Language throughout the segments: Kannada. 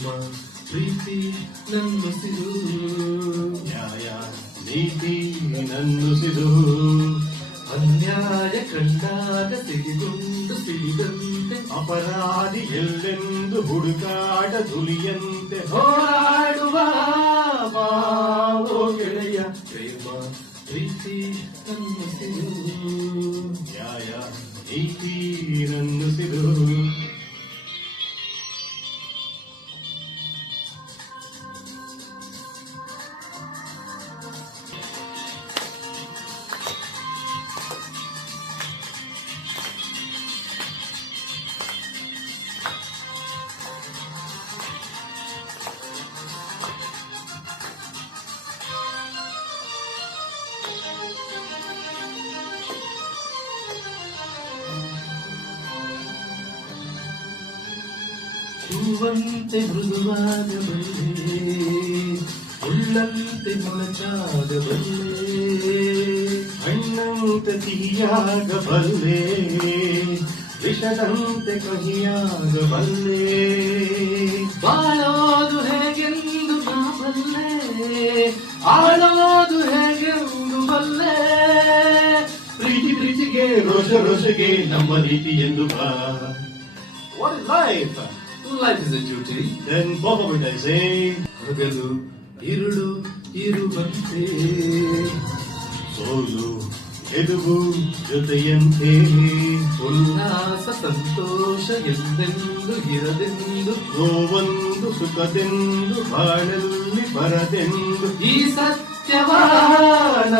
ಪ್ರೇಮ ಪ್ರೀತಿ ನನ್ನುಸಿರು ನ್ಯಾಯ ನೀತಿ ನನ್ನುಸಿರು ಅನ್ಯಾಯ ಕಂಡಾಗ ಸಿಡಿಗುಂಡು ಸಿಡಿದಂತೆ ಅಪರಾಧಿ ಎಲ್ಲೆಂದು ಹುಡುಕಾಟ ದುಲಿಯಂತೆ ಹೋರಾಡುವ ಬಾವೋ ಗೆಳೆಯ ಪ್ರೇಮ ಪ್ರೀತಿ ನನ್ನುಸಿರು ನ್ಯಾಯ ನೀತಿ ನನ್ನುಸಿರು ಹೂವಂತೆ ಮೃದುವಾಗಬಲ್ಲೆ ಉಳ್ಳಂತೆ ಮೊಳಚಾಗಬಲ್ಲೆ ಹಣ್ಣಂತೆ ಸಿಹಿಯಾಗಬಲ್ಲೆ ವಿಷದಂತೆ ಕಹಿಯಾಗಬಲ್ಲೆ ಬಾಳೋದು ಹೇಗೆಂದು ನಾ ಬಲ್ಲೆ ಆಳೋದು ಹೇಗೆಂದು ಬಲ್ಲೆ ಪ್ರೀತಿ ಪ್ರೀತಿಗೆ ರೋಷ ರೋಷಗೆ ನಮ್ಮ ರೀತಿ ಎಂದು ಬಾ What is life? Life is a duty. Then both of it I say ಹಗಲು ಇರುಳು ಇರುವಂತೆ ಸೋಲು ಗೆಲುವು ಜೊತೆಯಂತೆ ಉಲ್ಲಾಸ ಸಂತೋಷ ಎಂದೆಂದು ಇರದೆಂದು ನೋವೊಂದು ಸುಖದೆಂದು ಬಾಳಲ್ಲಿ ಬರದೆಂದು ಈ ಸತ್ಯವಾನ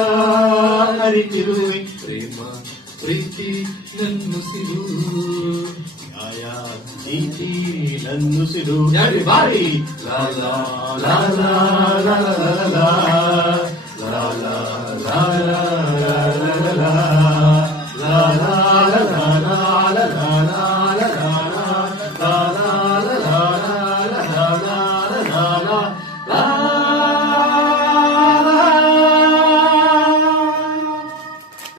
ಅರಿತಿರುವೆ ಪ್ರೇಮ ಪ್ರೀತಿ ನನ್ನುಸಿರು ನ್ಯಾಯ ನೀತಿ ನನ್ನುಸಿರು Everybody! ಲಾ ಲಾ ಲಾ ಲಾ ಲಾ ಲಾ ಲಾ ಲಾ ಲಾ ಲಾ ಲಾ ಲಾ ಲಾ la